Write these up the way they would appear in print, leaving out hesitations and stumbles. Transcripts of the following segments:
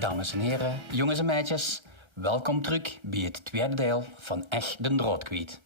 Dames en heren, jongens en meisjes, welkom terug bij het tweede deel van Echt den Droodkwiet.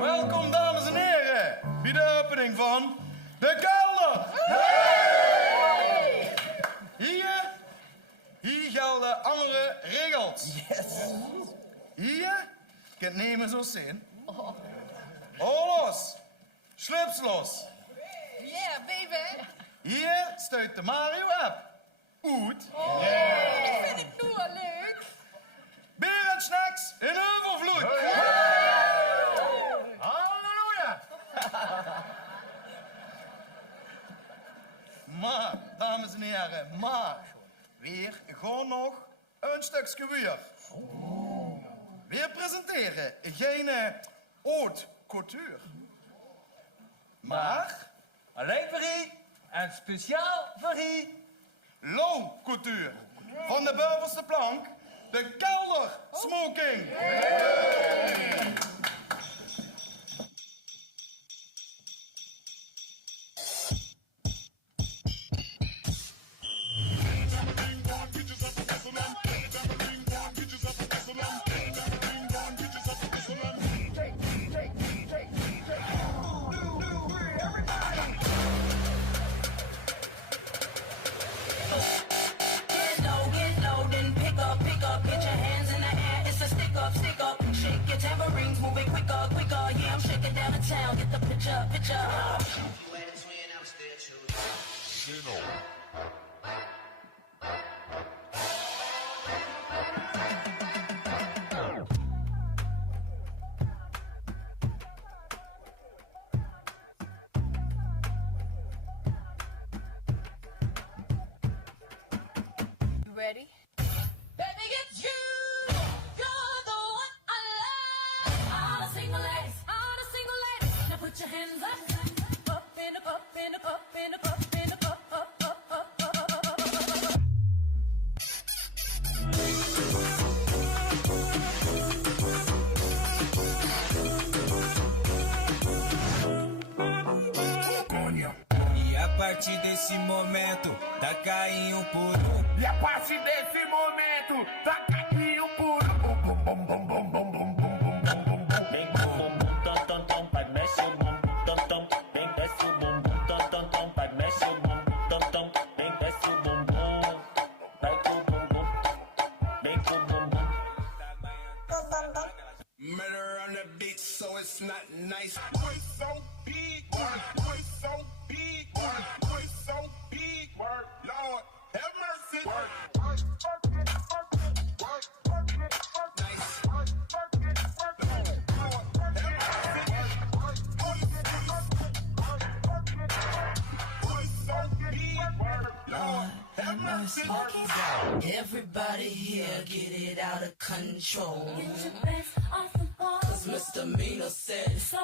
Welkom dames en heren, bij de opening van de kelder. Hier gelden andere regels. Hier kunt nemen zo zien. Los, slupslos. Yeah, baby. Hier stuit de Mario-app. Uit. Dat vind ik nu al leuk. Bier en snacks in overvloed. Halleluja. Maar, dames en heren, weer gewoon nog een stukje weer. We presenteren geen haute couture. Maar Alleen voor u en speciaal voor u. low couture. Van de bovenste plank, de kelder smoking. Get low, then pick up, get your hands in the air, it's a stick up, shake your tambourines, move it quicker, yeah, I'm shaking down the town, get the picture. You ready? Baby, it's you, you're the one I love. All the single ladies, now put your hands up. Up in the up in the up in the up in the up. E a partir desse momento, taca em um por um. E a partir desse momento, taca aqui o puro. Bum, bum, bum, bum, bum, bum, bum, bum, bum, bum, bum. Bem bum bum bum tom tom tom, vai mexe o bum tom tom. Bem desce o bum bum tom tom tom, vai mexe o bum tom tom. Bem desce o bum bum, vai com o bum bum, bem com o bum bum. Murder on the beat, so it's not nice. Boy so big, boy so big, boy so big. Word, Lord, have mercy. Work, work, work, work, work, work, work, work, work, work, Everybody here get it out of control. Get your best off the wall. Cause Misdemeanor said So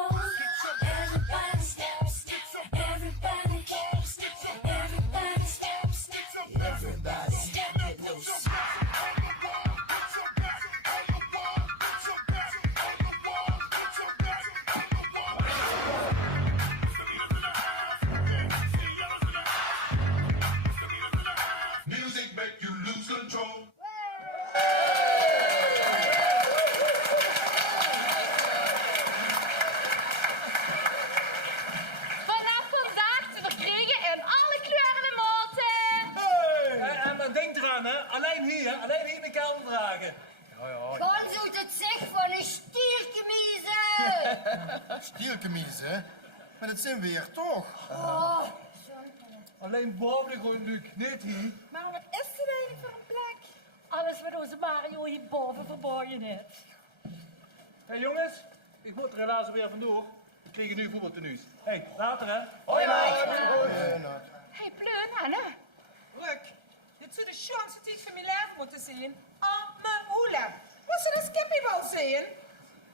everybody step, step, everybody step, step, everybody step, step, everybody get loose. Music make you lose control. Vanaf vandaag te verkrijgen in alle kleuren en maten. En maar denk eraan, hè. Alleen hier in de kelder dragen. Gewoon zo het zeg van een stierkemiezen. Stielkemies, hè? Maar dat zijn we hier toch? Oh, Alleen boven de grond, Luc. Niet hier. maar wat is er eigenlijk voor een plek? Alles wat onze Mario hierboven verborgen heeft. Hé jongens, ik moet er helaas weer vandoor. We kregen nu voetbaltenues. Hé, later hè. Hoi, Hey, Pleun, Anne. Ruk, dit zou de chance tijd van mijn leven moeten zijn. Aan mijn hoelen. Wat zou de Skippy wel zien?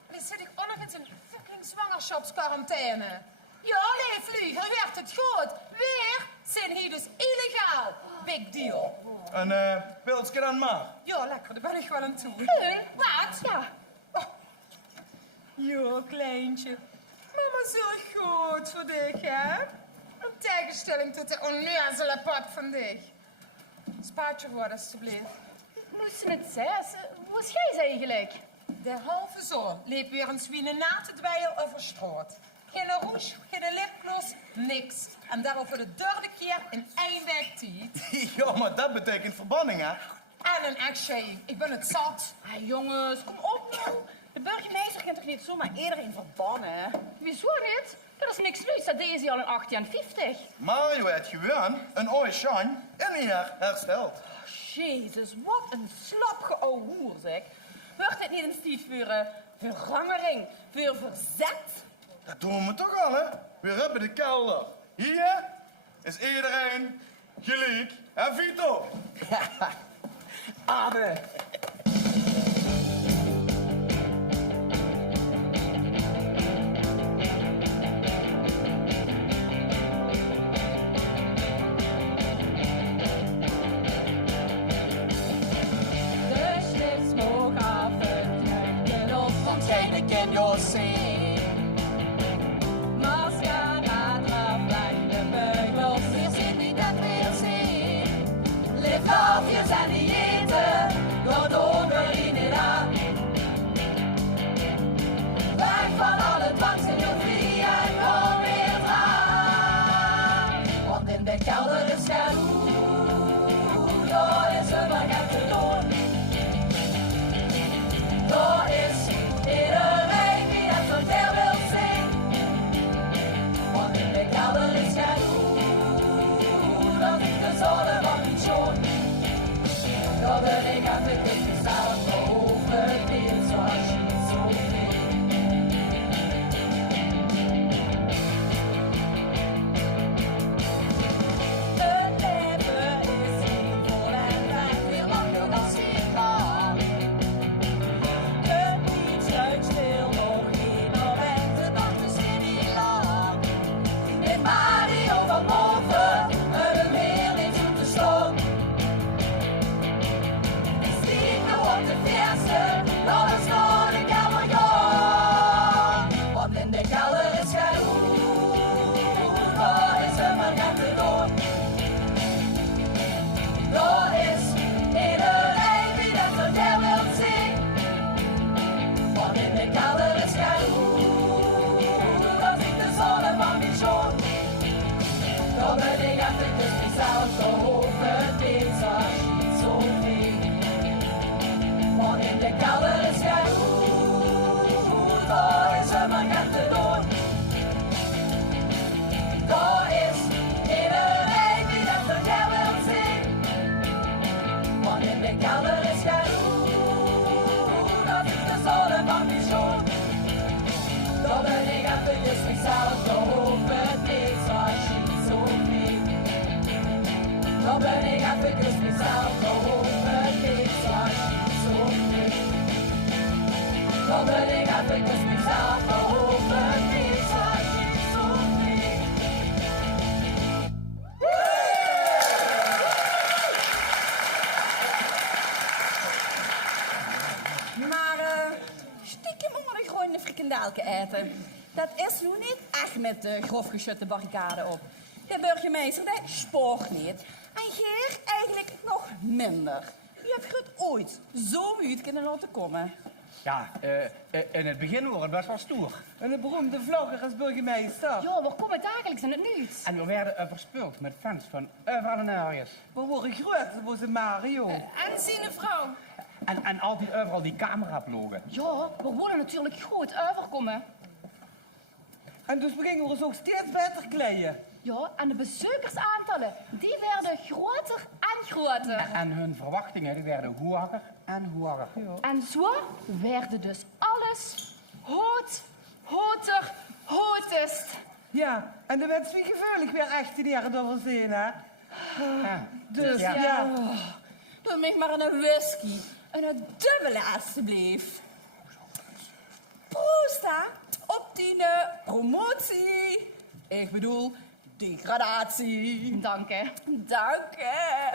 En dan zit ik ook nog in zijn fucking zwangerschapsquarantaine. Ja, nee, vlieger, werd het goed. Weer zijn hier dus illegaal. Big deal. En pilsje dan maar. Ja, lekker, daar ben ik wel aan toe. Pleun, wat? Ja. Ja, kleintje. Mama zorgt goed voor dich, hè? In tegenstelling tot de onnezele pap van dich. Spaartje worden, alstublieft. Moesten het zes? Hoe is jij eigenlijk? De halve zoon liep weer een zwiene na te dweilen over straat. Geen rouge, geen lipgloss, niks. En daarom voor de derde keer in één week tijd. Ja, maar dat betekent verbanning, hè? En een ex-shaving. Ik ben het zat. Hey, jongens, kom op nou. De burgemeester kan toch niet zomaar iedereen verbannen? Wieso niet? Dat is niks nieuws, dat deed hij al in 1850. Mario heeft gewoon een ooie shine in een jaar hersteld. Jezus, wat een slapge ouwe hoer, zeg. Wordt dit niet een stief voor verrangering, voor verzet? Dat doen we toch al, hè? We hebben de kelder. Hier is iedereen gelijk. En Vito? Abe. De slips mogen afgeknijpen of waarschijnlijk in jouw zee. Mascara, draflijn, de beugels, hier zit niet dat weer zien. Liftafjes en diëten, door de honger in het aan. Weg van alle dwangsenergie en kom weer aan. Want in de kelder is schaduw, daar is er maar gaan te doen. Daar is iedereen die het vertel wil zien. Want in de kelder is schaduw, dat ik de zon van die schoon. Dat ben ik aan de kust zelf over dit zoals je zo vindt. Het leven is zinvol en lijkt weer langer dan zichtbaar. De fiets ruikt stil, nog in en de nacht is niet lang. Met Mario van boven, een meer niet zo te staan. Stiekem op de verste, dat is naar de kamer gaan. Want in de kelder is schaduw, daar is er maar gaan te doen. Daar is iedereen die dat vertel wil zien. Want in de kelder is schaduw, dat ik de zon van die schoon. Dan ben ik even speciaal zo over dit zoals je zo vindt. Want in de kelder is schaduw, daar is er maar gaan te doen. Daar is iedereen die dat vertel wil zien. Want in de kelder is schaduw, dat is de zon van die schoon. Dan ben ik even speciaal zo over dit zoals je zo vindt. Dan ben ik even dus mezelf geholpen, ik zag zo niet. Dan ben ik even dus mezelf geholpen, ik zag zo niet. Maar stiekem onder de groene frikandelke eten. Dat is nu niet echt met de grof geschutte barricade op. De burgemeester die spoort niet. En Geer eigenlijk nog minder. Wie heeft het ooit zo uit kunnen laten komen? Ja, in het begin was het best wel stoer. En een beroemde vlogger als burgemeester. Ja, waar komt het dagelijks in het nieuws? En we werden verspuld met fans van overal en ergens. We worden groot, zoals een Mario. En zijn vrouw. En altijd overal die cameraplogen. Ja, we worden natuurlijk goed overkomen. En dus gingen we ons ook steeds beter kleden. Ja, en de bezoekersaantallen, die werden groter en groter. En hun verwachtingen die werden hoger en hoger. En zo werd dus alles hotest. Ja, en de werd wie gevoelig weer echt in jaren overzien, hè? Ja. Dus Ja. ja. Doe mij maar een whisky. En een dubbele alsjeblieft. Proost, hè? Op die promotie. Ik bedoel, degradatie. Dank je. Dank je.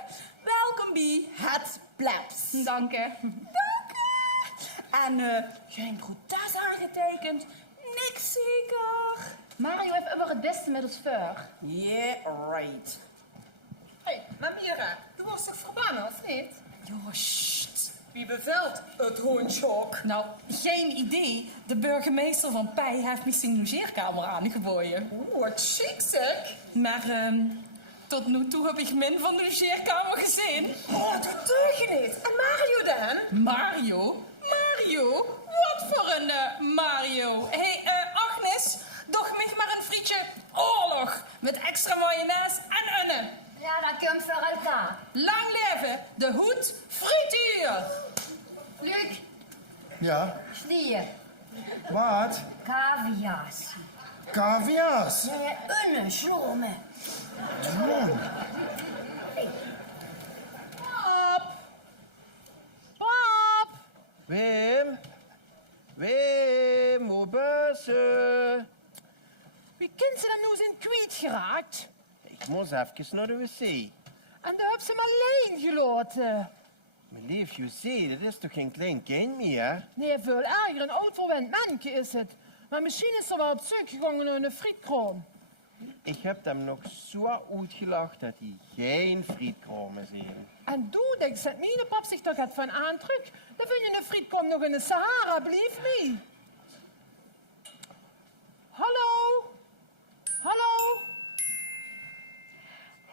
Welkom bij het plebs. Dank je. Dank je. En geen protest aangetekend. Niks zeker. Mario heeft immer het beste met ons voor. Yeah, right. Hé, maar Mira, du was toch verbannen, of niet? Ja, sst. Wie bevelt het hoenschok? Nou, geen idee. De burgemeester van Pij heeft me zijn logeerkamer aangeboden. Oeh, wat chic zeg. Maar tot nu toe heb ik min van de logeerkamer gezien. Oh, dat deug je niet. En Mario dan? Mario? Mario? Wat voor een Mario? Hé, Agnes, doch mij maar een frietje oorlog. Met extra mayonaise en unnen. Ja, dat komt voor elkaar. Lang leven de hoed frituur. Luc, Ja, stier, wat? cavia's. Cavia's. Ja, unnen, slomen. Pap. Pap. Wim? Wim, hoe ben je? Wie kent ze dan nu zijn kwijt geraakt? Ik moest even naar de wc. En daar heb ze hem alleen gelaten. Mijn lief, José, dat is toch geen klein kind meer, hè? Nee, veel erger. Een oud verwend mannetje is het. Maar misschien is er wel op zoek gegaan naar een frietkroon. Ik heb hem nog zo uitgelachen dat hij geen frietkroon meer zien. En doe denkt dat mijn pap zich toch had van aandruk. Dan vind je een frietkroon nog in de Sahara, blief mee. Hallo? Hallo?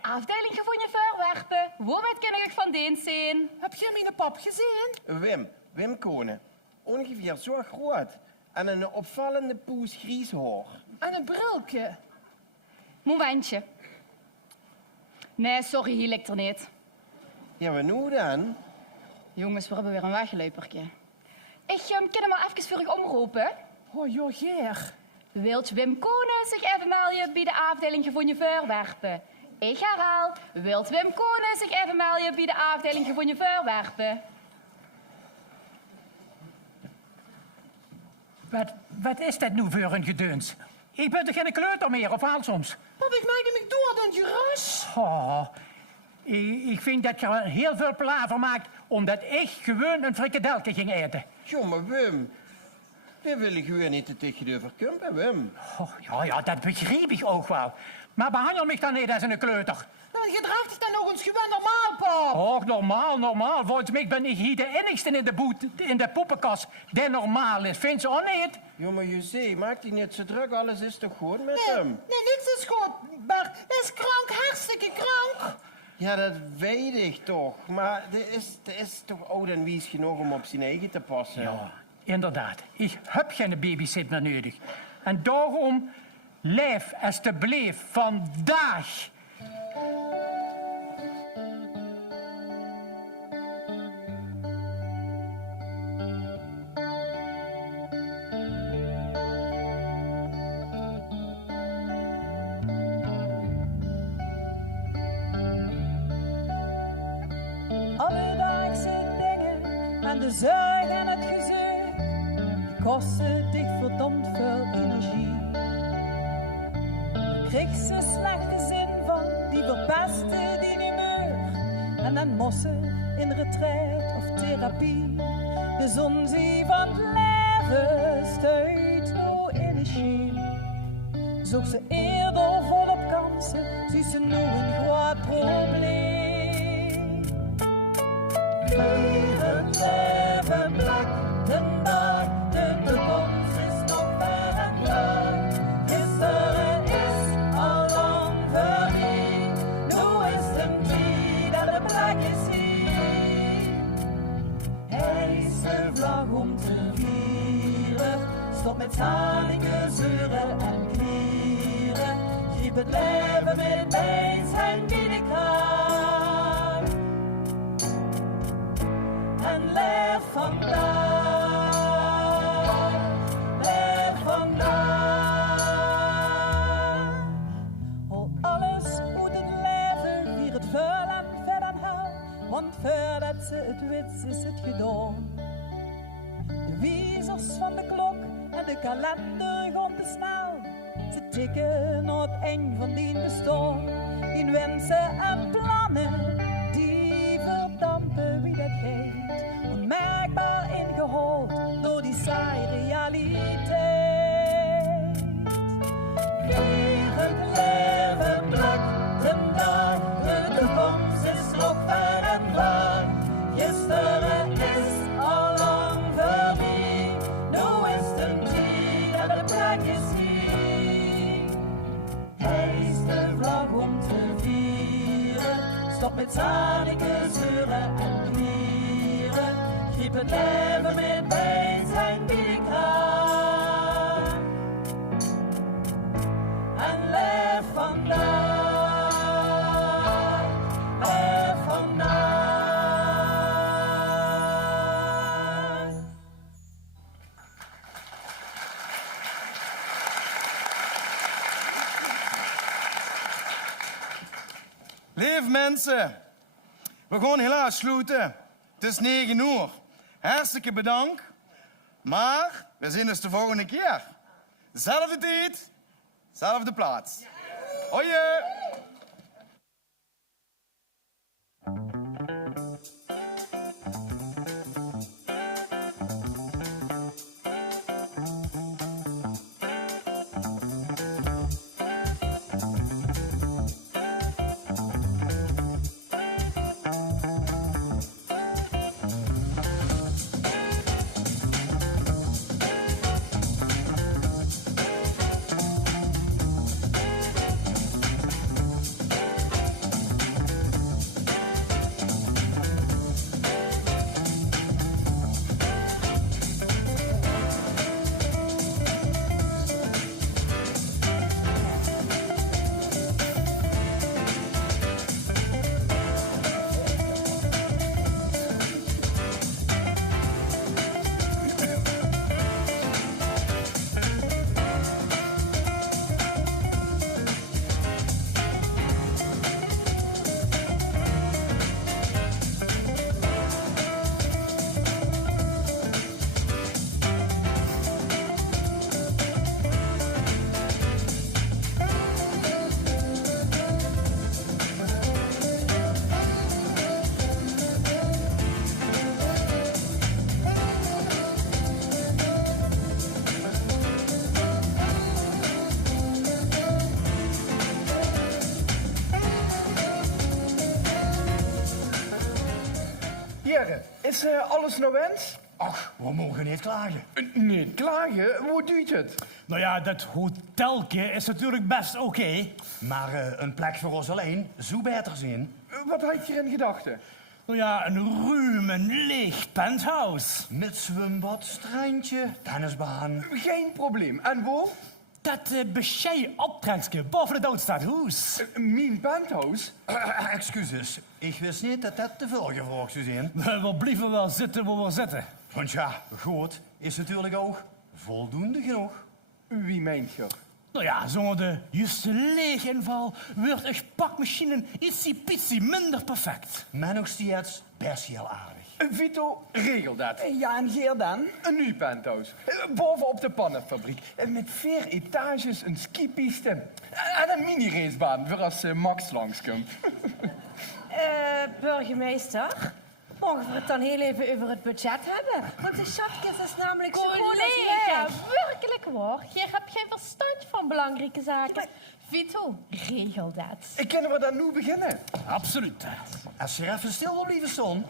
Afdeling gevonden voorwerpen. Waaruit kan ik van dienst zijn? Heb je mijn pap gezien? Wim Konen. Ongeveer zo groot. En een opvallende poes gries haar. En een brilke. Momentje. Nee, sorry, hier ligt er niet. Ja, maar nu dan? Jongens, we hebben weer een weggelopertje. Ik kan hem wel even voor u omroepen. Oh, joh, Geer. Wilt Wim Konen zich even melden bij de afdeling gevonden voorwerpen? Ik herhaal, wilt Wim Konen zich even melden bij de afdeling gevonden voorwerpen? Wat is dat nu voor een gedeuns? Ik ben toch geen kleuter meer, of haal soms? Pap, ik maak hem door dan je ras. Oh, ik vind dat je heel veel palaver maakt, omdat ik gewoon een frikadelke ging eten. Jongen, Wim. We willen gewoon niet te tegenover kumpen, Wim. Oh, ja, dat begreep ik ook wel. Maar behandel me dan niet als een kleuter. Nou, gedraagt zich dan nog eens gewoon normaal, pap. Och, normaal. Volgens mij ben ik hier de enigste in de poppenkast die normaal is. Vindt ze ook niet? Jongen, José, maak die niet zo druk. Alles is toch goed met Nee, hem? nee, niks is goed. Maar hij is krank, hartstikke krank. Ja, dat weet ik toch. Maar er is toch oud en wies genoeg om op zijn eigen te passen. Ja, inderdaad. Ik heb geen babysit meer nodig. En daarom leef alsjeblieft vandaag. En de zuig en het gezeur, die kosten dich verdomd veel energie. Dan kreeg ze slechte zin van, die verpestte die humeur. En dan moest ze in retraite of therapie. De zon zie van het leven stuit no energie. Zocht ze eerder volop kansen, zie ze nu een groot probleem. Het leven plakt de dag, de toekomst is nog ver en klaar. Gisteren is al lang voorbij, nu is de tijd dat de plek is hier. Hijse vlag om te vieren, stop met zaningen, zeuren en klieren. Griep het leven met wijsheid bij de kraag. En leef vandaag, leef vandaag. Hol alles uit het leven, vier het vuil en vet en hel. Want voordat ze het weet is het gedaan. De wiezers van de klok en de kalender gaan te snel. Ze tikken naar het eind van die bestaan. Die wensen en plannen, die verdampen wie dat geeft. Onmerkbaar ingehold door die saaie realiteit. Weer het leven plakt de dag, de toekomst is nog ver en klaar. Gisteren is al lang voorbij, nu is de tijd dat de plek is hier. Hijs de vlag om te vieren, stop met zaniken, zeuren en klieren. Griep het leven met wijsheid bij de kraag. En leef vandaag, leef vandaag. Lieve mensen, we gaan helaas sluiten. Het is 9 uur. Hartstikke bedankt. Maar we zien ons de volgende keer. Zelfde tijd, zelfde plaats. Hoi! Heren, is alles naar wens? Ach, we mogen niet klagen. Niet klagen? Hoe doet het? Nou ja, dat hotelke is natuurlijk best oké. Maar een plek voor ons alleen zou beter zijn. Wat had je in gedachten? Nou ja, een ruim en leeg penthouse. Met zwembad, strandje, tennisbaan. Geen probleem. En waar? Dat bescheiden optrekje boven het Oudstadhuis. Mijn penthouse? Excuses, ik wist niet dat dat te veel gevraagd zou zijn. We blijven wel zitten waar we zitten. Want ja, goed is natuurlijk ook voldoende genoeg. Wie meent je? Nou ja, zonder de juiste leeginval wordt een pakmachine ietsje minder perfect. Maar nog steeds best heel aardig. Vito, regel dat. Ja, en Geer dan? Een nieuw penthouse. Bovenop de pannenfabriek. Met 4 etages, een skipiste. En een mini-racebaan voor als Max langskomt. Burgemeester, mogen we het dan heel even over het budget hebben? Want de schatkist is namelijk zo groot als Collega, wij. werkelijk waar. Je hebt geen verstand van belangrijke zaken. Vito, regel dat. Kunnen we dan nu beginnen? Absoluut. Als je even stil wil blijven staan.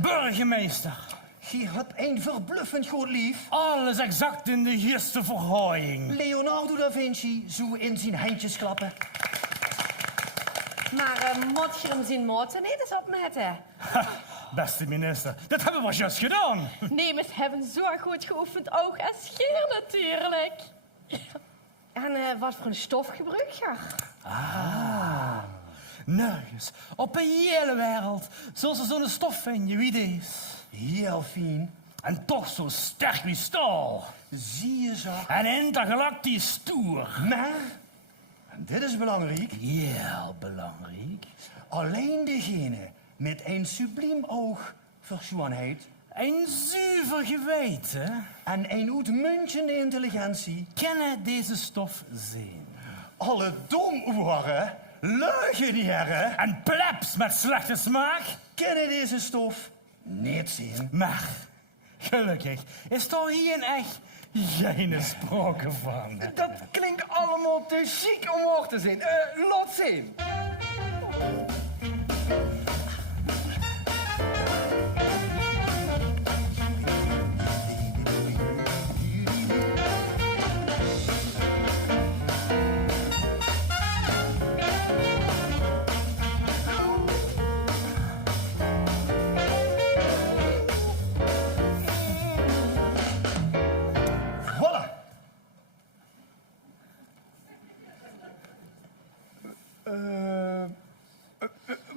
Burgemeester. Je hebt een verbluffend goed lief. Alles exact in de juiste verhouding. Leonardo da Vinci zou in zijn handjes klappen. Maar moet je hem zien moeten niet eens opmetten? Beste minister, dat hebben we juist gedaan. Nee, we hebben zo goed geoefend, ook als scheer natuurlijk. En wat voor een stof gebruik je? Nergens op de hele wereld zullen ze zo'n stof vinden wie deze. Heel fijn. En toch zo sterk wie staal. Zie je zo. En intergalactisch stoer. Maar, en dit is belangrijk. Heel belangrijk. Alleen degene met een subliem oog voor schoonheid. Een zuiver geweten. En een uitmuntende intelligentie. Kennen deze stof zien. Alle domoren, leugenheren en plebs met slechte smaak kennen deze stof niet zien. Maar gelukkig is er hier echt geen sprake van. Dat klinkt allemaal te chic om waar te zijn. Laat zien.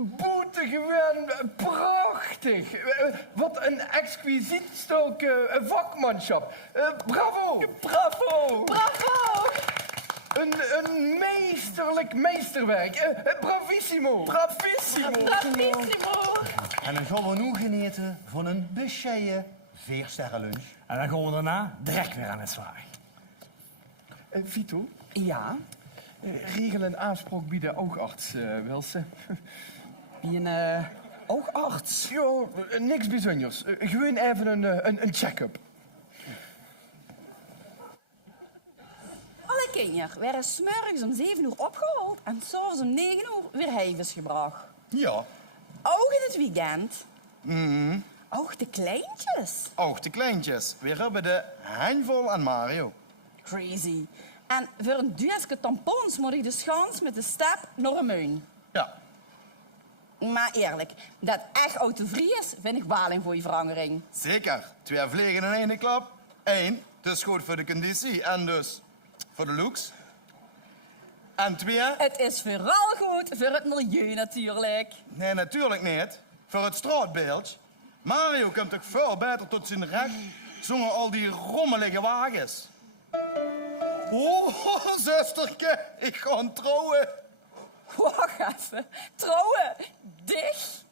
Buitengewoon prachtig. Wat een exquisiet stuk vakmanschap. Bravo. Bravo. Bravo. Een meesterlijk meesterwerk. Bravissimo. Bravissimo. Bravissimo. En dan gaan we nu genieten van een bescheiden 4-sterrenlunch. En dan gaan we daarna direct weer aan het slag. Vito? Ja? Regel een afspraak bij de oogarts, Wilse. Bij een oogarts? Ja, niks bijzonders. Gewoon even een check-up. Alle kinderen werden 's morgens om 7 uur opgehaald en 's avonds om 9 uur weer huis gebracht. Ja. Ook in het weekend. Mhm. Ook de kleintjes. Ook de kleintjes. We hebben de handvol aan Mario. Crazy. En voor een duizend tampons moet ik de schans met de stap naar een muin. Ja. Maar eerlijk, dat echt autovrij is, vind ik waling voor je verandering. Zeker. 2 vliegen in één klap. 1, dus goed voor de conditie en dus voor de looks. En 2... Het is vooral goed voor het milieu natuurlijk. Nee, natuurlijk niet. Voor het straatbeeld. Mario komt toch veel beter tot zijn recht zonder al die rommelige wagens. Oh, zusterke, ik ga trouwen. Wacht even. Trouwen? Dicht?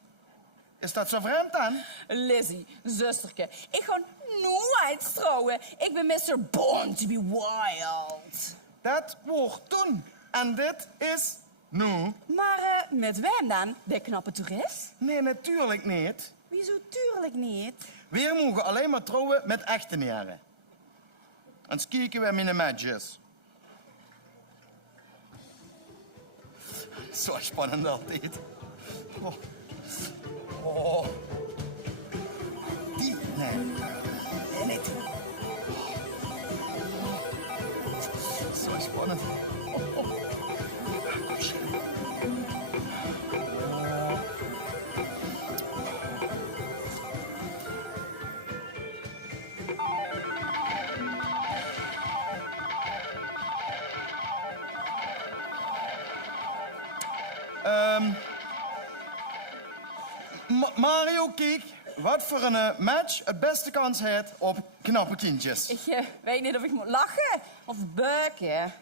Is dat zo vreemd dan? Lizzie, zusterke, ik ga nooit trouwen. Ik ben Mr. Born to be Wild. Dat wordt toen. En dit is nu. Maar met wem dan? De knappe toerist? Nee, natuurlijk niet. Wieso tuurlijk niet? We mogen alleen maar trouwen met echtenaren. En kijken we mijn matches. Zo spannend altijd. Oh. Oh. Nee. Niet. Zo spannend. Mario, kijk. Wat voor een match het beste kans heeft op knappe kindjes. Ik weet niet of ik moet lachen of beuken.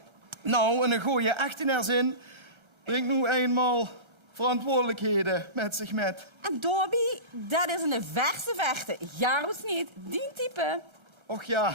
Nou, een goeie 18-jaarzin brengt nu eenmaal verantwoordelijkheden met zich met. En Dobby, dat is een verse vechten. Jaros niet, die type. Och ja,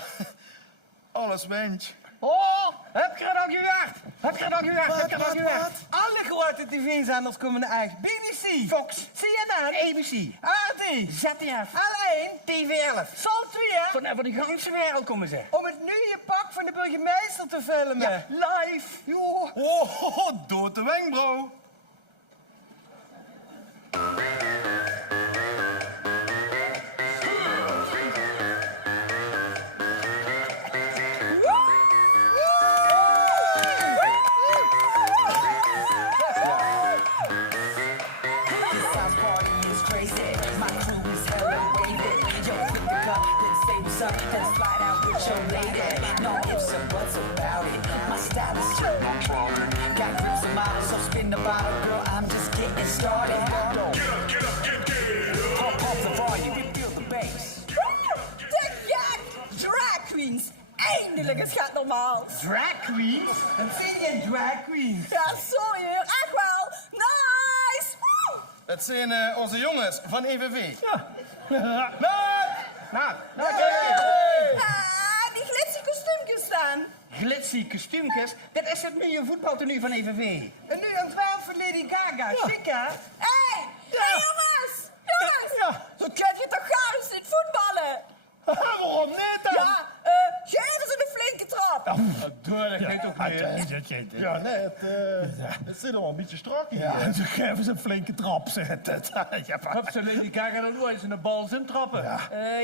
alles wens. Oh, heb je dat gehoord? Heb je dat gehoord? Heb je dat Wat? gehoord? Alle grote tv-zenders komen naar echt. BBC, Fox, CNN, ABC, RT, ZDF, alleen TV11. Zo 2, Van de ganse wereld komen ze. om het nieuwe pak van de burgemeester te filmen. Ja. Live, joh. Oh, dood de wenkbrauw. Spin the bottle, girl, I'm just getting started. Pump up the volume, feel the bass. Te gek! Drag queens. Eindelijk, het gaat normaal. Drag queens? Dat zijn geen drag queens. Ja, sorry hoor, echt wel. Nice! Woe! Het zijn onze jongens van EVV. Nou, Die glitzy kostuumjes staan. Glitzy kostuumjes, dat is het nieuwe voetbaltenue van EVV. en nu ontwerp van Lady Gaga. Chic, hè? Hé, jongens! Jongens! Zo kun je toch gaar niet voetballen? Waarom niet dan? Ja, geef eens een flinke trap. Dat geeft toch niet. Ja, nee, het zit al een beetje strak hier. Ja, ze geven ze een flinke trap, zegt het. Heb ze Lady Gaga dan nooit in de bal zin trappen?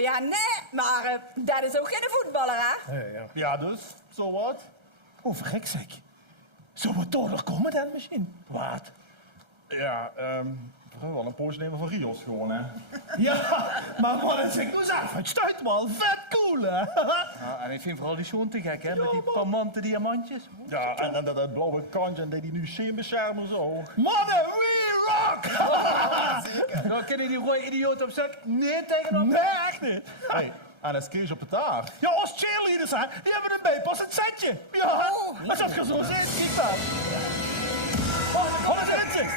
Ja, nee, maar dat is ook geen voetballer, hè? Ja, dus, zo wat? Hoe gek zeg. Zou het toch nog komen dan misschien? Wat? Ja, we wel een poosje nemen van Rios gewoon, hè. Ja, maar wat is ik nou zeg? Het stuit wel vet cool, hè? Ja, en ik vind vooral die schoen te gek, hè? Met die parmante diamantjes. Ja, en dan dat blauwe kantje en die nu zeembeschermers ook. Mannen, we rock! Nou, kennen die rode idioot op zak? Nee, tegenop? Nee, echt niet. Hey, en dat is Kees op het taart. Ja, als cheerleaders, hè, die hebben een bijpassend setje. Ja, als dat je zo ziet, kijk dan. Wat is het?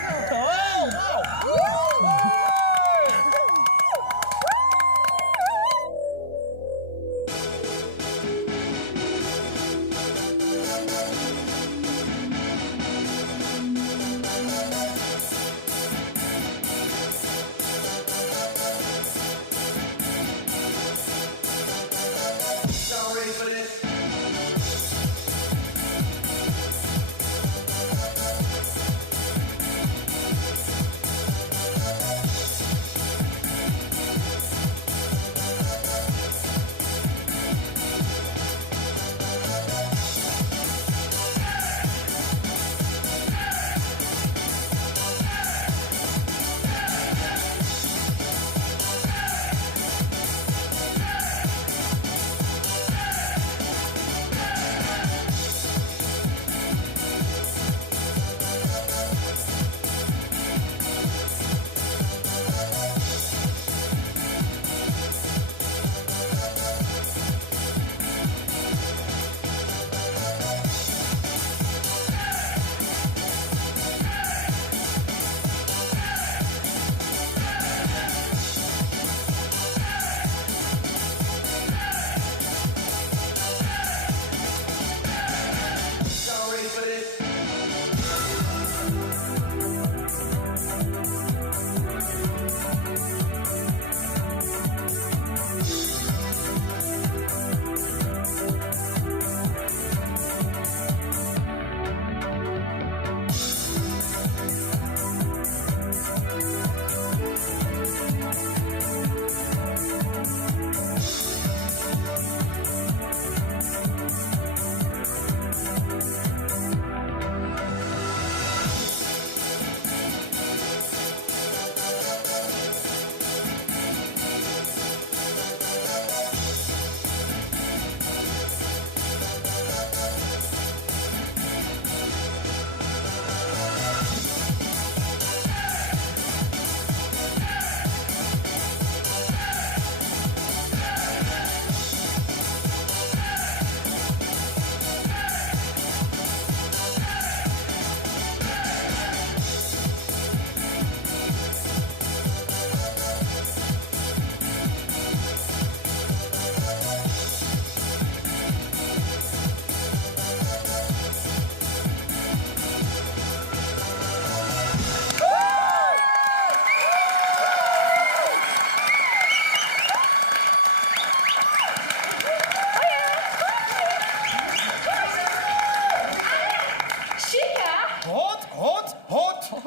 Hot.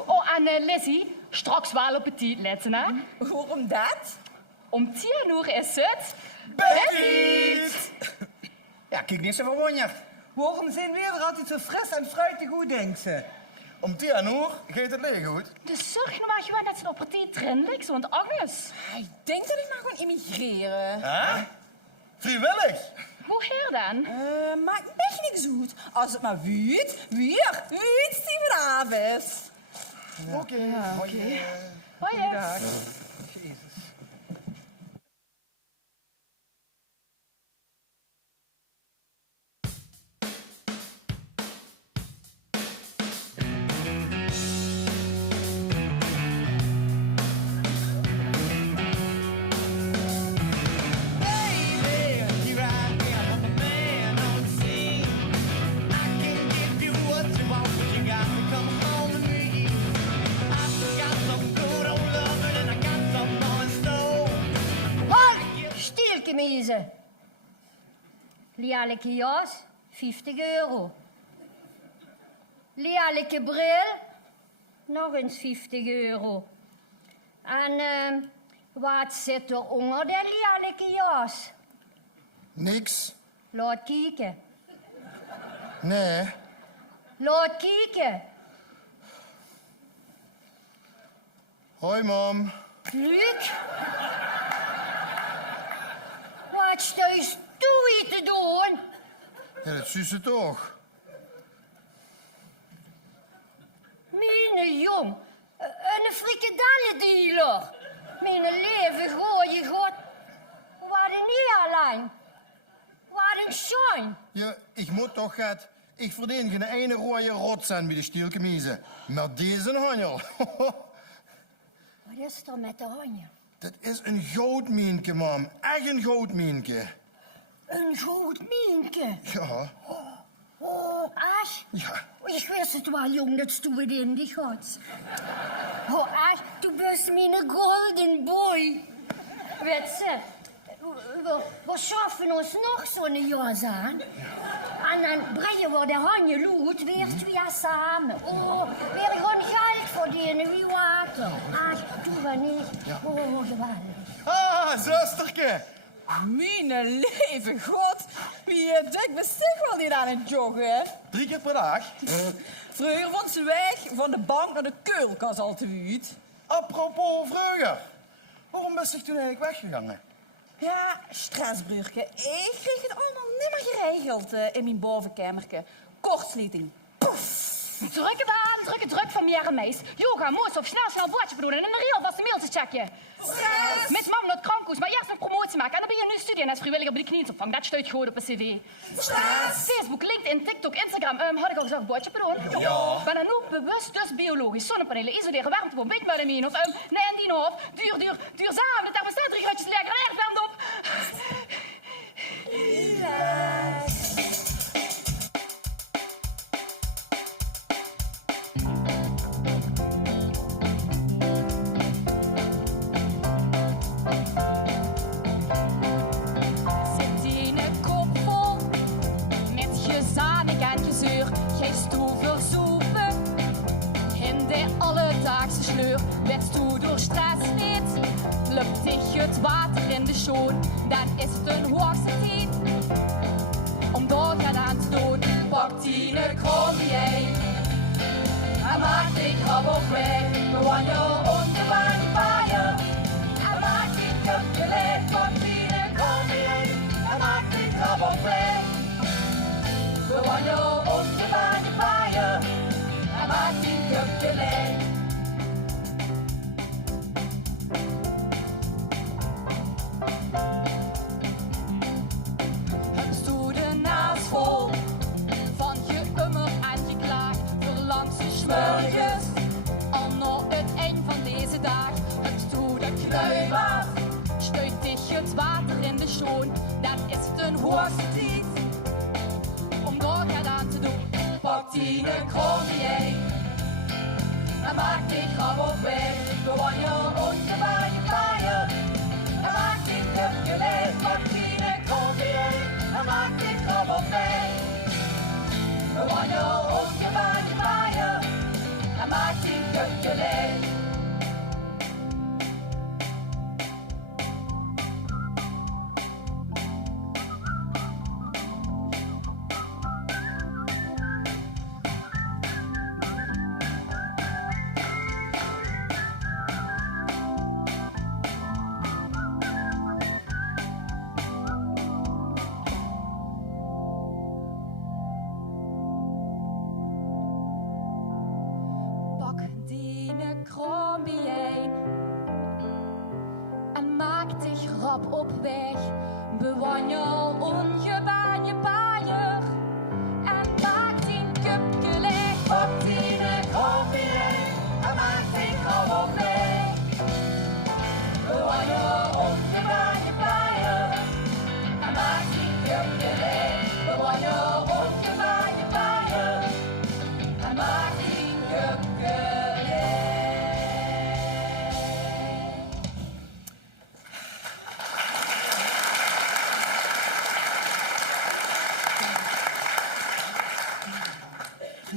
Oh, en Lizzie, straks wel op het tijd letten, hè? Waarom dat? Om 10 uur is het... Bedtijd! Ja, kijk niet zo verwonderd. Waarom zijn we er altijd zo fris en fruitig goed, denkt ze? Om 10 uur gaat het leeg goed. Dus zorg nou maar gewoon dat ze op partij erin ligt, want Agnes. Ik denk dat ik maar gewoon emigreren. Hè? Vrijwillig? Hoe heer dan? Maakt me niks uit. Als het maar wiet, Steven Avis. Oké. Hoi. Stielkemezen. Lelijke jas, 50 euro. Lelijke bril, nog eens 50 euro. En wat zit er onder de lelijke jas? Niks. Laat kijken. Nee. Laat kijken. Hoi, mam. Luc? Wat stuist toe hier te doen? Ja, dat zie ze toch. Mijn jong, een frikadellendealer. Mijn leven gooi je god. Wat een niet alleen. Wat een schoon. Ja, ik moet toch het. Ik verdien geen ene rode rots aan bij de stielkemiezen. Maar deze hanjel. Wat is er met de hanjel? Dat is een goudmienke, mam. Echt een goudmienke. Een goudmienke? Ja. Oh, Asch. Ja. Ik wist het wel, jong, dat stoe het in die gods. Oh, Asch, du bist mijn golden boy. Weet ze, we schaffen ons nog zo'n jas aan. En dan brengen we de hanjel uit, weer twee samen. Oh, weer gewoon geld verdienen, wie water. Asch, doe we niet. Oh, geweldig. Ah, zusterke. Mijn leven, god. Wie dik bestek wel niet aan het joggen? 3 keer per dag. Vroeger vond ze weg van de bank naar de keulkast al te uit. Apropos vroeger. Waarom ben je toen eigenlijk weggegangen? Ja, stressbruurke. Ik kreeg het allemaal niet meer geregeld in mijn bovenkamerke. Kortsluiting. Poef. Drukke baan, druk van Mière Meis. Yoga, moest of snel bordje doen en een reel was de mailtje checken. Met mam naar het krankhuis, maar eerst een promotie maken. En dan ben je nu studie en als vrijwilliger bij de knieopvang. Dat stuit gewoon op een cv. Facebook, LinkedIn, TikTok, Instagram. Had ik al gezegd bordje doen? Ja. Ben dan ook bewust dus biologisch. Zonnepanelen, isoleren, warmtepomp, beekmuilen of nee, en die nog. Duurzaam, de thermostaat 3 graadjes lekker en erg warm op. Werd toe door stress niet, lukt zich het water in de schoon. Dan is het een hoogste tijd om doorgaan aan te doen. Pak die kromie en maak die krab op weg. Gewoon je onderwagen paaien en maak die cup gelijk. Pak die kromie en maak die krab op weg. Gewoon je onderwagen paaien en maak die cup gelijk. Vol van geummer en geklaag, verlangt ze smurgens al naar het eind van deze dag. Het stoede kruiwaar stuit zich het water in de schoon, dan is het een hoogste tijd om doorgaan aan te doen. Pak die kromie en maak die grap op weg, gewoon je onderwagen paaien en maak die cup gelijk. Pak die kromie en maak die krab op weg. Gewoon je onderwagen paaien Hop op weg, bewandel ongebaan je paaien. En maak 10 cupje leeg. Pak 10 koffie leeg en maak 10 gram op leeg. Bewandel ongebaan je paaien en maak 10 cupje leeg. Bewandel ongebaan je paaien en maak 10 cupje leeg.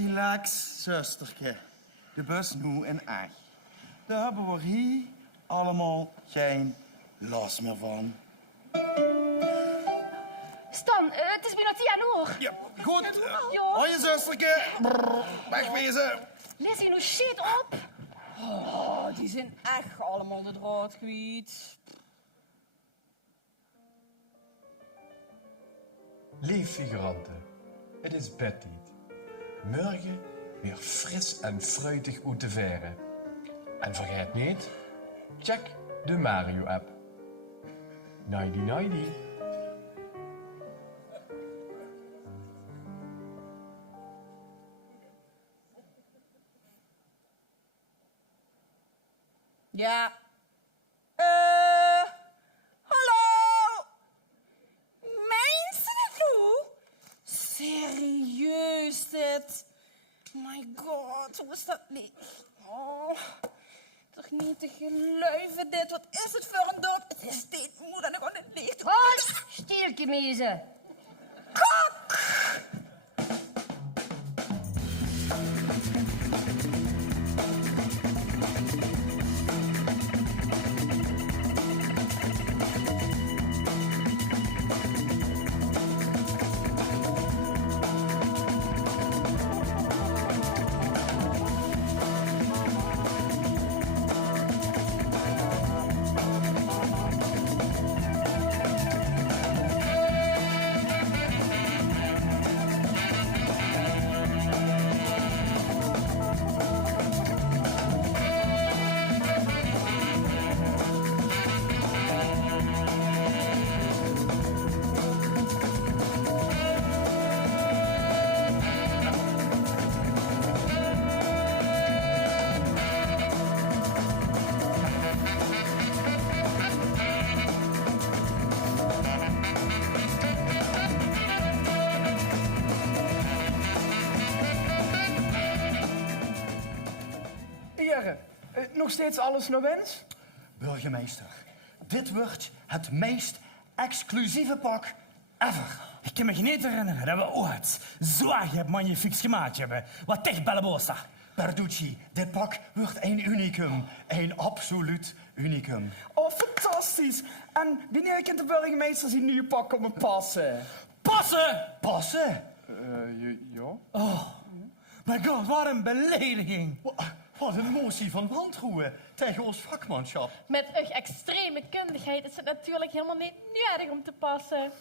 Relax, zusterke. De bus nu en echt. Daar hebben we hier allemaal geen last meer van. Stan, het is bijna 10 uur. Ja, goed. Hoi, zusterke. Wegwezen. Lizzie, nou shit op. Oh, die zijn echt allemaal de draad kwijt. Lief figuranten, het is bedtijd. Morgen weer fris en fruitig uit de verre. En vergeet niet, check de Mario-app. Nighty nighty. Ja. Hallo? Mensen dit nu? Serieus dit? My god, hoe is dat niet? Oh, toch niet te geloven dit? Wat is het voor een dorp? Het is dit moeder en ik gewoon het licht. Hoi, stieltje mezen. Kok! Heren, nog steeds alles naar wens? Burgemeester, dit wordt het meest exclusieve pak ever. Ik kan me niet herinneren dat we ooit zo'n magnifiek gemaakt hebben. Wat echt bellebosa. Perducci, dit pak wordt een unicum. Een absoluut unicum. Oh, fantastisch. En wanneer kent de burgemeester zijn nieuwe pak op me passen? Passen! Passen? Ja. Oh, my god, wat een belediging. Wat een motie van wantrouwen tegen ons vakmanschap. Met uw extreme kundigheid is het natuurlijk helemaal niet nodig om te passen.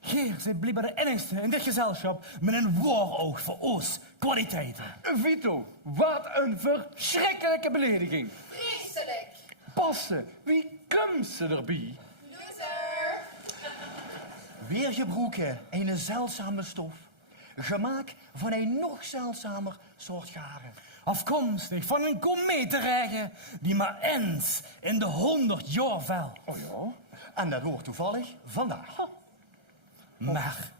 Hier zit blijkbaar de enigste in dit gezelschap met een vooroog voor ons kwaliteiten. Vito, wat een verschrikkelijke belediging. Vreselijk. Passen, wie komt ze erbij? Loser. Weergebroeken, een zeldzame stof. Gemaakt van een nog zeldzamer soort garen. Afkomstig van een kometenregen die maar eens in de 100 jaar vel. Oh ja? En dat wordt toevallig vandaag. Maar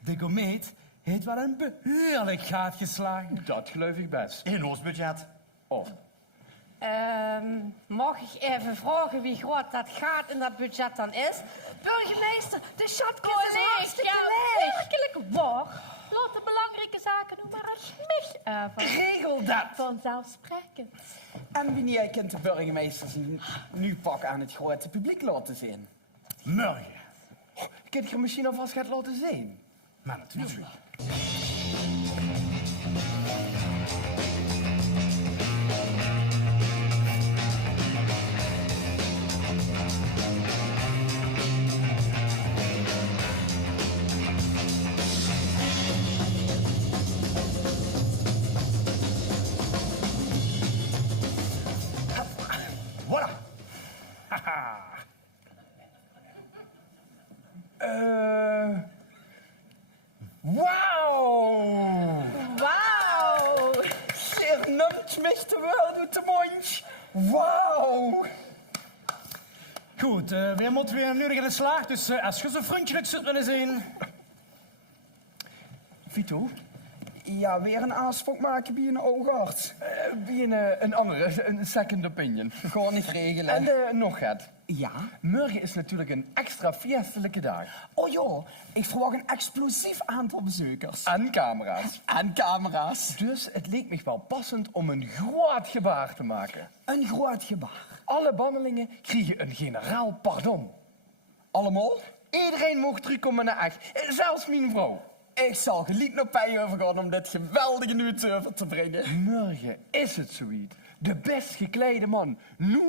de komeet heeft wel een behoorlijk gaat geslagen. Dat geloof ik best. In ons budget. Oh. Mag ik even vragen wie groot dat gaat in dat budget dan is? Burgemeester, de schatkist is hartstikke leeg. Werkelijk waar. Laat de belangrijke zaken nu maar aan mij over. Regel dat. Vanzelfsprekend. En wanneer kent de burgemeester zijn nieuw pak aan het grote publiek laten zien? Morgen. Kunt je misschien alvast gaat laten zien? Maar natuurlijk. Voilà. echte woord uit de mond. Wauw. Goed, we moeten weer nu in de slag, dus als je zo vriendelijk zult willen zijn. Vito? Ja, weer een aanspraak maken bij een oogarts. Bij een andere, een second opinion. Gewoon niet regelen. En nog het. Ja? Morgen is natuurlijk een extra feestelijke dag. Oh joh, ik verwacht een explosief aantal bezoekers. En camera's. En camera's. Dus het leek me wel passend om een groot gebaar te maken. Een groot gebaar? Alle bannelingen krijgen een generaal pardon. Allemaal? Iedereen mocht terugkomen naar echt. Zelfs mijn vrouw. Ik zal geliefd naar pij overgaan om dit geweldige nieuws over te brengen. Morgen is het zoiets. De best geklede man. Nu,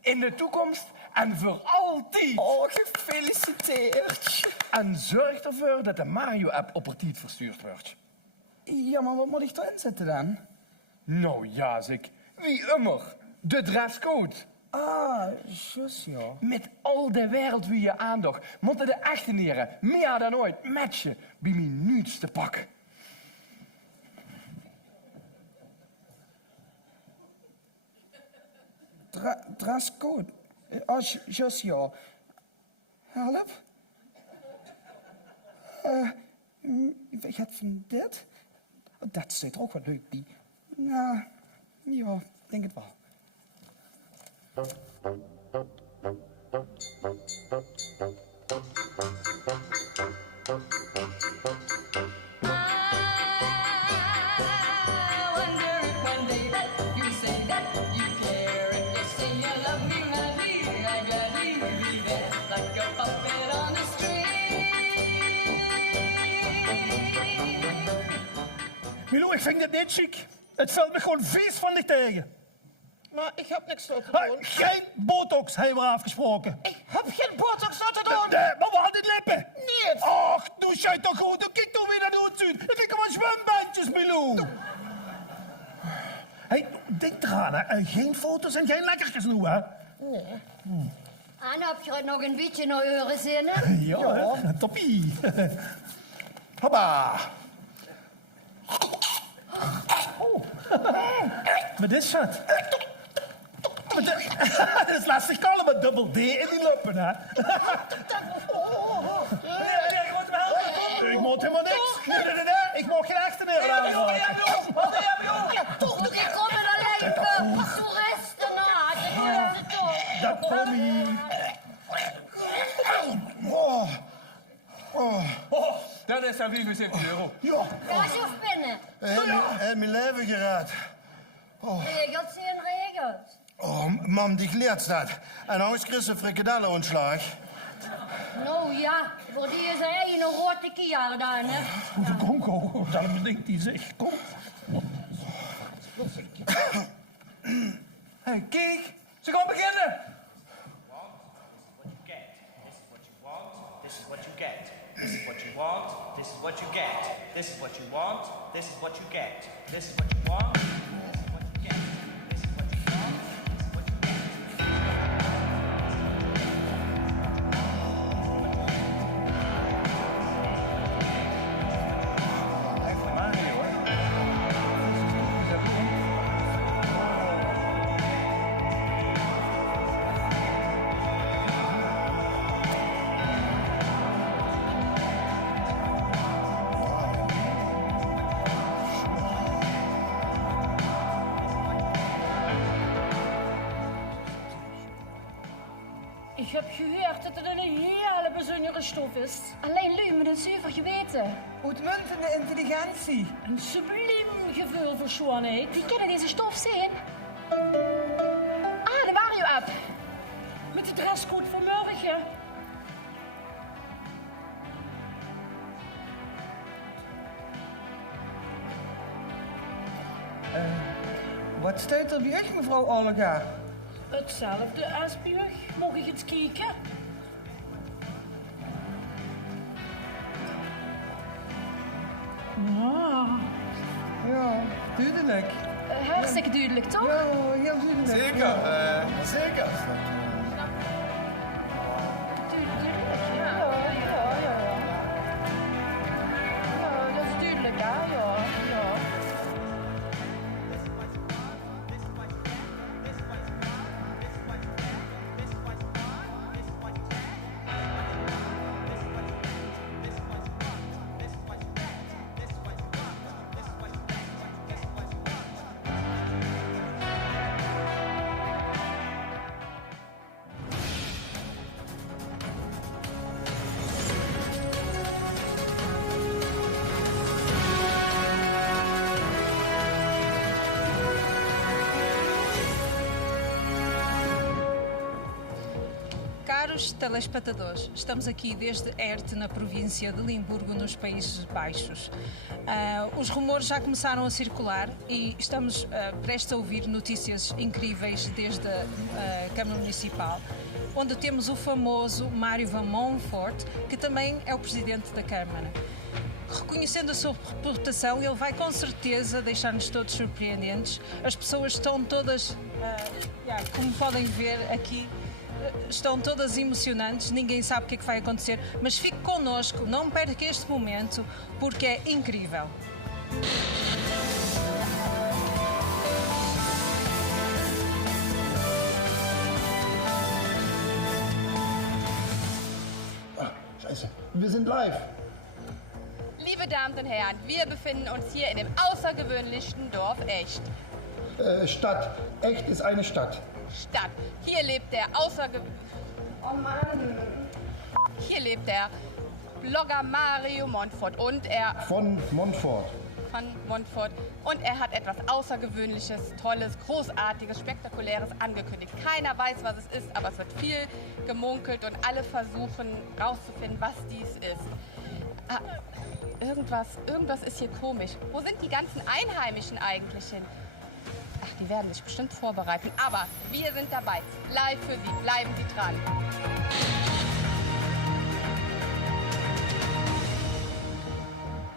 in de toekomst en voor altijd. Oh, gefeliciteerd. En zorg ervoor dat de Mario-app op het tijd verstuurd wordt. Ja, maar wat moet ik erin zetten dan? Nou ja, zeg. Wie immer. De dresscode. Ah, juist ja. Met al de wereld wie je aandacht, moeten de echteneren meer dan ooit matchen bij mijn nuutste pak. Dresscode. Ah, juist ja. Help. Weet je van dit? Dat staat er ook wat leuk bij. Nou, ja, ik denk het wel. Milou, ik vind dit niet chic. Het valt me gewoon vies van dich tegen. Maar ik heb niks zo te Hey, doen. geen botox, hebben we afgesproken. Ik heb geen botox zo te doen. Nee, maar we hadden lippen. Niet. Och, doe jij toch goed. Doe kijk toch weer naar de hoed uit. Het lijken wel zwembandjes, Milou. Hey, denk eraan, hè. Geen foto's en geen lekkertjes nu, hè. Nee. En heb je het nog een beetje naar euren zinnen? Ja, hè. Toppie. Hoppa. Oh. Wat is dat? Dat is lastig kallen met dubbel D in die lippen, hè? Ik moet helemaal niks. Nee. Ik mag geen echte meer aanraken. Toch doe ik kom met alleen toeristen na. Dat kom je. Dat is dan 75 euro. Ja. Ga zo binnen. Hij mijn leven geraad. Regels zijn regels. Oh, mam, die geleerd staat. En nou is Chris een frikadellenontslag. Nou ja, voor die is hij een rote Kia gedaan, hè. Kom, dan bedenkt hij zich. Kom. Hey, kijk, ze gaan beginnen. This is what you get. This is what you want. This is what you get. This is what you want. This is what you get. This is what you want. This is what you get. This is what you want. This is what you get. Ik heb gehoord dat het een hele bijzondere stof is. Alleen lui met een zuiver geweten. Uitmuntende intelligentie. Een subliem gevoel voor schoonheid. Wie kennen deze stof zijn? Ah, de Mario-app. Met de dresscode voor morgen. Wat staat er bij echt, mevrouw Olga? Hetzelfde als bij u. Mag ik eens kijken? Ah. Ja, duidelijk. Hartstikke duidelijk, toch? Ja, heel duidelijk. Zeker, zeker. Dat is duidelijk, ja. Caros telespectadores, estamos aqui desde Erte, na província de Limburgo, nos Países Baixos. Os rumores já começaram a circular e estamos prestes a ouvir notícias incríveis desde a Câmara Municipal, onde temos o famoso Mário Van Montfort, que também é o presidente da Câmara. Reconhecendo a sua reputação, ele vai com certeza deixar-nos todos surpreendentes. As pessoas estão todas, como podem ver aqui, estão todas emocionantes, ninguém sabe o que é que vai acontecer, mas fique connosco, não perca este momento, porque é incrível. Scheiße, wir sind live. Liebe Damen und Herren, wir befinden uns hier in dem außergewöhnlichen Dorf Echt. Stadt. Echt ist eine Stadt. Stadt. Hier lebt der Oh Mann. Hier lebt der Blogger Mario Montfort und er... Von Montfort. Von Montfort. Und er hat etwas Außergewöhnliches, Tolles, Großartiges, Spektakuläres angekündigt. Keiner weiß, was es ist, aber es wird viel gemunkelt und alle versuchen rauszufinden, was dies ist. Irgendwas ist hier komisch. Wo sind die ganzen Einheimischen eigentlich hin? Ach, die werden sich bestimmt vorbereiten. Aber wir sind dabei. Live für Sie. Bleiben Sie dran.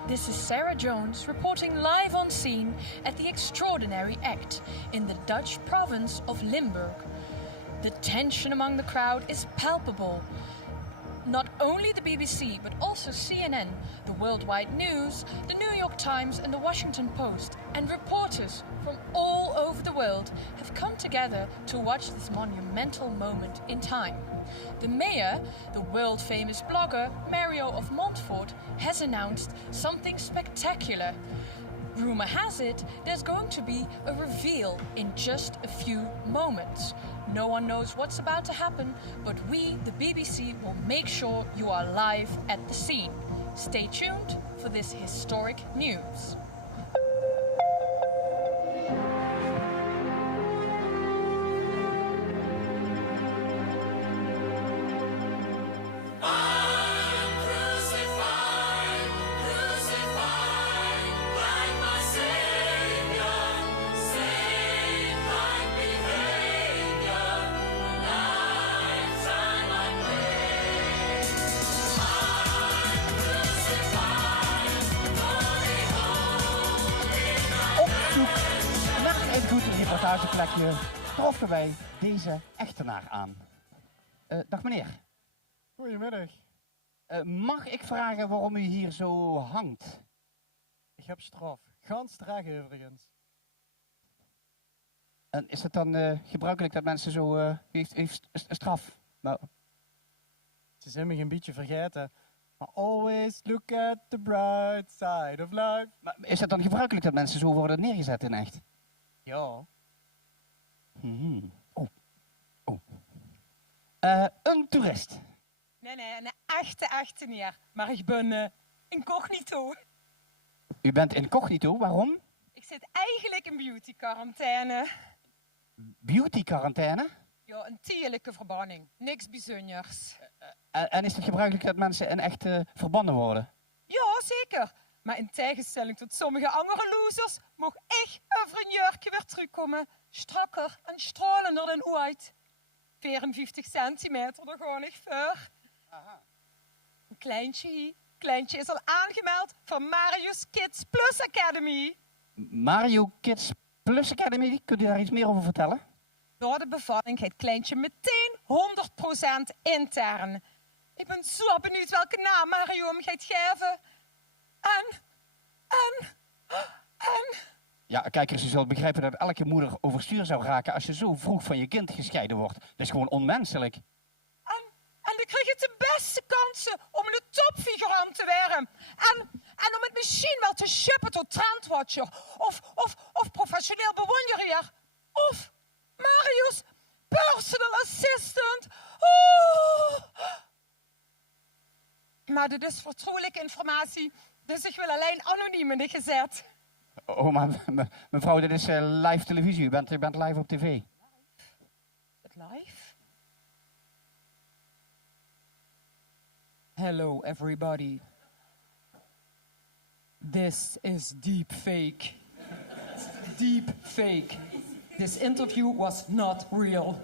This is Sarah Jones reporting live on scene at the Extraordinary Act in the Dutch province of Limburg. The tension among the crowd is palpable. Not only the BBC, but also CNN, the Worldwide News, the New York Times and the Washington Post, and reporters from all over the world have come together to watch this monumental moment in time. The mayor, the world-famous blogger Mario of Montfort, has announced something spectacular. Rumour has it there's going to be a reveal in just a few moments. No one knows what's about to happen, but we, the BBC, will make sure you are live at the scene. Stay tuned for this historic news. Reportageplekje troffen wij deze echtenaar aan. Dag meneer. Goedemiddag. Mag ik vragen waarom u hier zo hangt? Ik heb straf. Gans dragen overigens. En is het dan gebruikelijk dat mensen zo... u heeft straf? Nou. Het is immers een beetje vergeten. Maar always look at the bright side of life. Maar is het dan gebruikelijk dat mensen zo worden neergezet in echt? Ja. Oh. Een toerist. Nee, een echte neer. Maar ik ben incognito. U bent incognito, waarom? Ik zit eigenlijk in beauty-quarantaine. Beauty-quarantaine? Ja, een tierlijke verbanning. Niks bijzonders. En is het gebruikelijk dat mensen in echt verbannen worden? Ja, zeker. Maar in tegenstelling tot sommige andere losers, mag ik over een jurkje weer terugkomen. Strakker en stralender dan ooit. 54 centimeter, daar ga ik voor. Aha. Een kleintje hier. Kleintje is al aangemeld voor Mario's Kids Plus Academy. Mario Kids Plus Academy, kunt u daar iets meer over vertellen? Door de bevalling gaat kleintje meteen 100% intern. Ik ben zo benieuwd welke naam Mario hem gaat geven. En... Ja, kijkers, u zult begrijpen dat elke moeder overstuur zou raken als je zo vroeg van je kind gescheiden wordt. Dat is gewoon onmenselijk. En dan krijg je de beste kansen om een topfigurant te worden. En om het misschien wel te shippen tot trendwatcher. Of professioneel bewonderaar. Of Mario's personal assistant. Maar dit is vertrouwelijke informatie. Dus ik wil alleen anoniem in de gezet. Oh, maar mevrouw, dit is live televisie. U bent live op tv. Het live? Hello, everybody. This is deep fake. Deep fake. This interview was not real.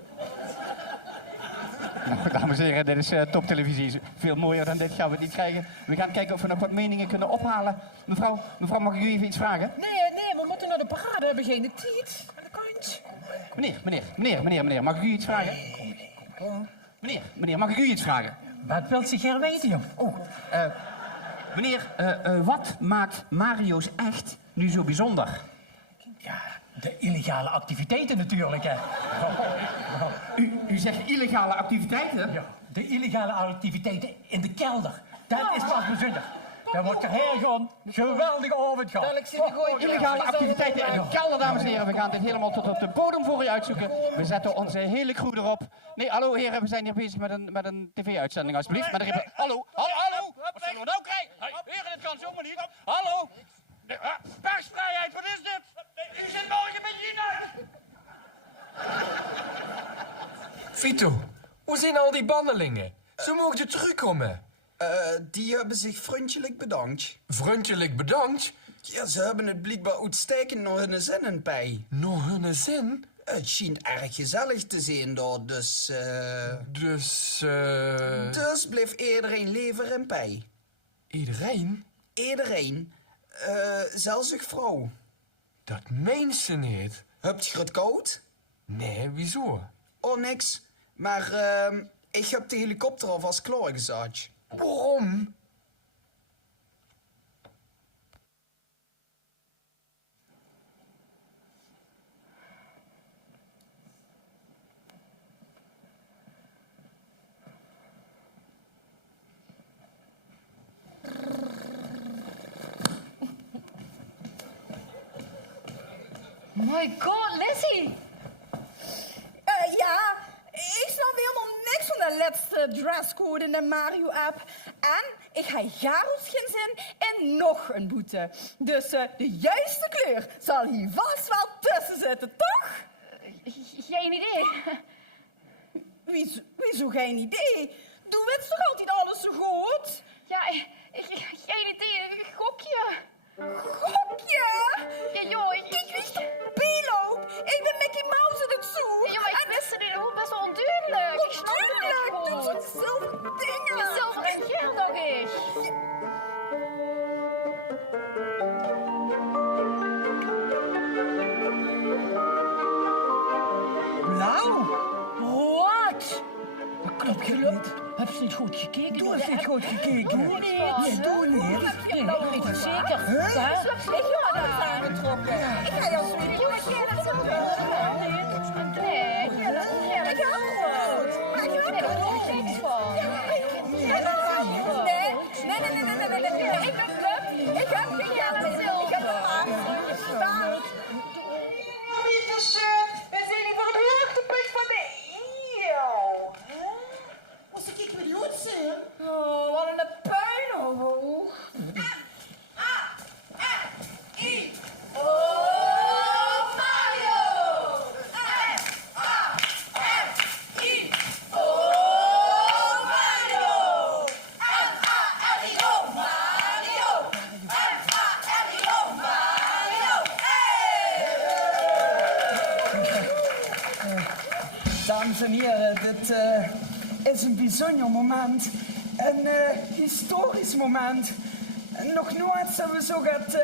Nou, dames en heren, dit is toptelevisie. Veel mooier dan dit gaan we niet krijgen. We gaan kijken of we nog wat meningen kunnen ophalen. Mevrouw, mag ik u even iets vragen? Nee, we moeten naar de parade, we hebben geen tijd. Aan de kant. Meneer, mag ik u iets vragen? Meneer, mag ik u iets vragen? Wat wilt zich er weten, joh? Meneer, wat maakt Mario's Echt nu zo bijzonder? De illegale activiteiten natuurlijk, hè. U zegt illegale activiteiten? Ja, de illegale activiteiten in de kelder. Dat is pas bijzonder. Daar wordt er heel gewoon geweldig over het gehad. Illegale activiteiten in de kelder, dames en heren. We gaan dit helemaal tot op de bodem voor u uitzoeken. We zetten onze hele crew erop. Nee, hallo heren, we zijn hier bezig met een tv-uitzending, alsjeblieft. Maar hallo. Wat zullen we nou krijgen? Heren, dit kan zomaar niet. Hallo. Persvrijheid, wat is dit? U zit morgen met China. Vito, hoe zijn al die bannelingen? Ze mogen terugkomen. Die hebben zich vriendelijk bedankt. Vriendelijk bedankt? Ja, ze hebben het blijkbaar uitstekend naar hun zinnen bij. Naar hun zin? Het schijnt erg gezellig te zijn daar, dus... Dus bleef iedereen leven en bij. Iedereen? Iedereen. Zelfs een vrouw. Dat meent ze niet. Hebt je het koud? Nee, wieso? Oh, niks. Maar ik heb de helikopter alvast klaargezet. Waarom? My god, Lizzie! Ja, ik snap helemaal niks van de laatste dresscode in de Mario-app. En ik ga Jaros geen zin en nog een boete. Dus de juiste kleur zal hier vast wel tussen zitten, toch? Geen idee. Wieso geen idee? Doe weet toch altijd alles zo goed? Ja, geen idee. Gokje. Gokje? Ja, joh, ik wist Biloop. Ik ben Mickey Mouse in het zoo. Ja, maar ik wist het niet. Best wel onduidelijk. Onduidelijk? Doe zo'n zilveren dingen. Ja, zilver en geel nog eens. Blauw? Wat? Dat klopt niet. Heb je niet goed gekeken? Doe eens niet goed gekeken. Doe niet. Nee, doe niet. Nee, ik weet het zeker. Huh? Ik heb het aangetrokken. Ik ga jou zo niet doen. Nee, ik heb het goed. Maar ik heb er nog niks van. Nee. Ik ben blub. Ik heb geen geld. Ik heb een maag. We zijn hier voor het hoogtepunt van de eeuw. Moest ik weer goed zien? Oh, wat een puinhoop. I. Oh, Mario! F-A-F-I. Oh, Mario! F-A-R-I-O, Mario! F-A-R-I-O, Mario! Dames en heren, dit is een bijzonder moment. Een historisch moment. Nog nooit hebben we zo het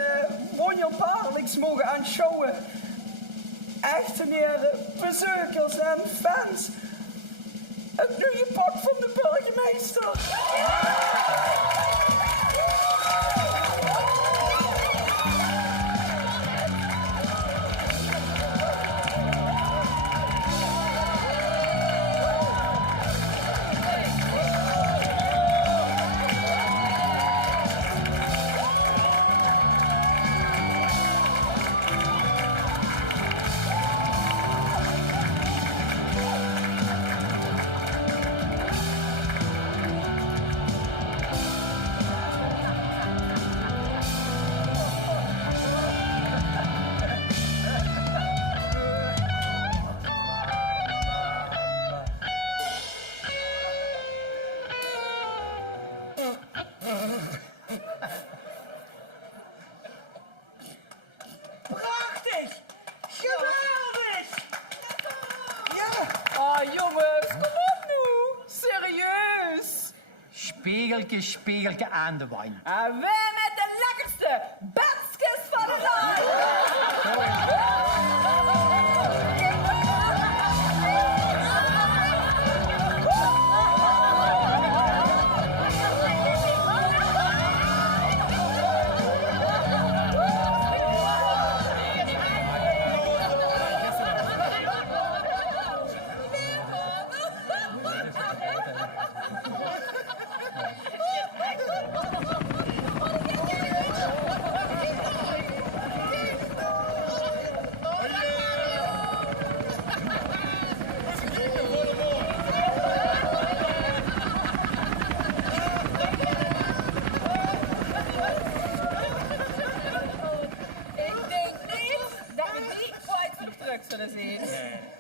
wonderbaarlijks mogen aanschouwen. Echte heren, bezoekers en fans. Het nieuwe pak van de burgemeester. Oh, jongens, kom op nu. Serieus. Spiegeltje aan de wand. En wij met de lekkerste benskes van het land.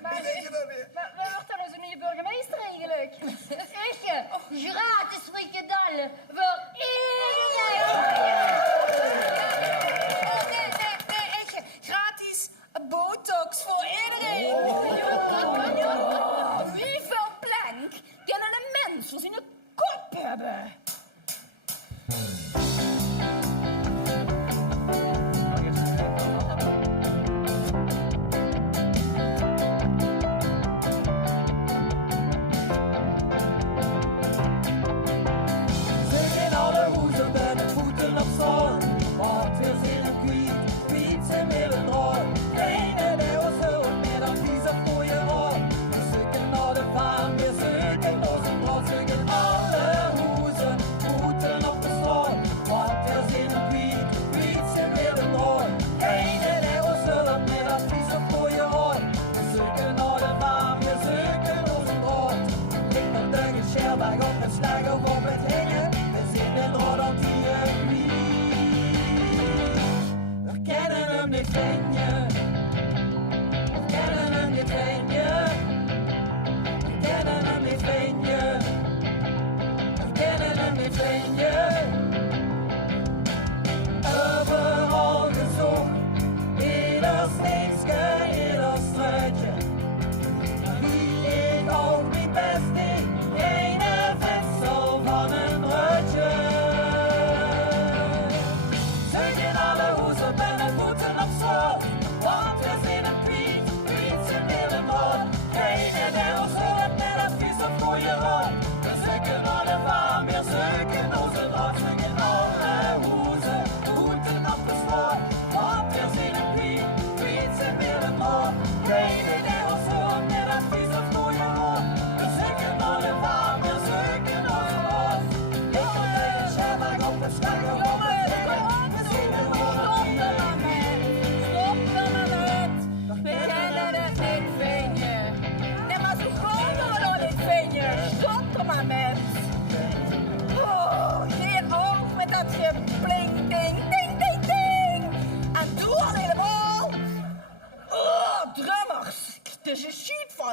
Maar wat wordt dan onze nieuwe burgemeester eigenlijk? Ik, gratis frikandellen voor iedereen. Nee, ik. Gratis botox voor iedereen. Wie veel plank kunnen een mens voor zijn kop hebben?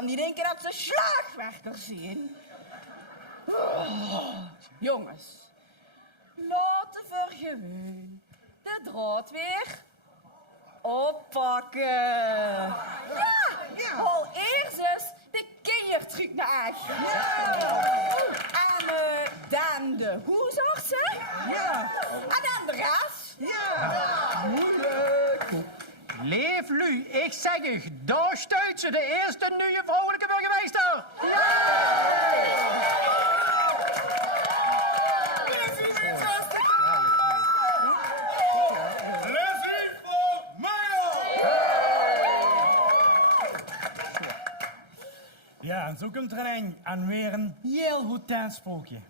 Die denken dat ze slaagwerkers zijn. Jongens, laten we gewoon de draad weer oppakken. Ja. Al eerst eens de kindertruc naar echt. En dan de hoezarsen. Ja. En dan de rest. Ja. Moeilijk. Leef Lu, ik zeg u, daar stuit ze de eerste nieuwe vrouwelijke burgemeester. Ja, en zo komt er een eind aan weer een heel goed tijdspookje.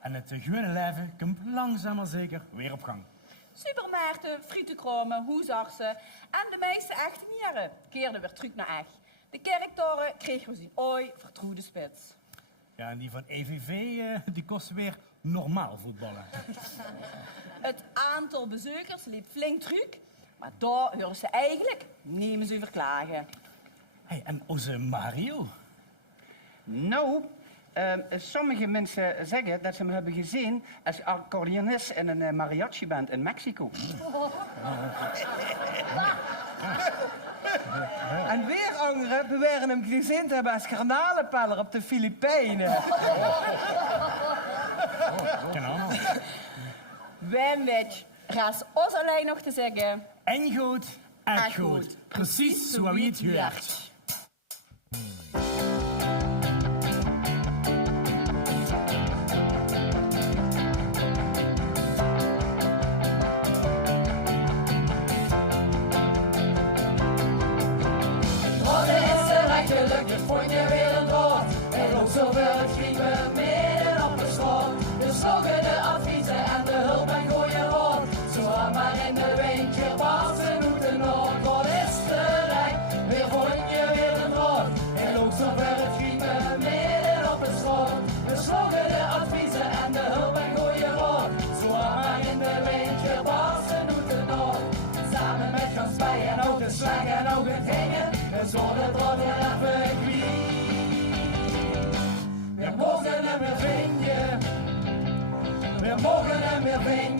En het gewone leven komt langzaam maar zeker weer op gang. Supermarkten, frietenkromen, hoezarsen en de meeste 18-jarigen keerden weer terug naar echt. De kerktoren kregen we zien ooit vertrouwde spits. Ja, en die van EVV, die kosten weer normaal voetballen. Het aantal bezoekers liep flink terug, maar daar horen ze eigenlijk nemen ze verklagen. Hey, en onze Mario? Nou, sommige mensen zeggen dat ze me hebben gezien als accordeonist in een mariachi-band in Mexico. En weer anderen beweren hem gezien te hebben als garnalenpeller op de Filipijnen. Wijn-witch, rest ons alleen nog te zeggen. En goed, echt goed. Precies zoals wie het hoort. Gelukkig vond je weer een woord. En ook zoveel schiepen midden op de school. De sloegen, de adviezen en de hulp en gooien rond. Zo maar in de windje barsten hoe de noord. Wat is terecht, weer vond je weer een woord. En ook zoveel schiepen midden op de school. De sloegen, de adviezen en de hulp en gooien rond. Zo maar in de windje barsten hoe de noord. Samen met gaan spijen en ook de slag en ook het hingen. En zonder dat weer even kwiet. We mogen en we vinden. We mogen en we vinden.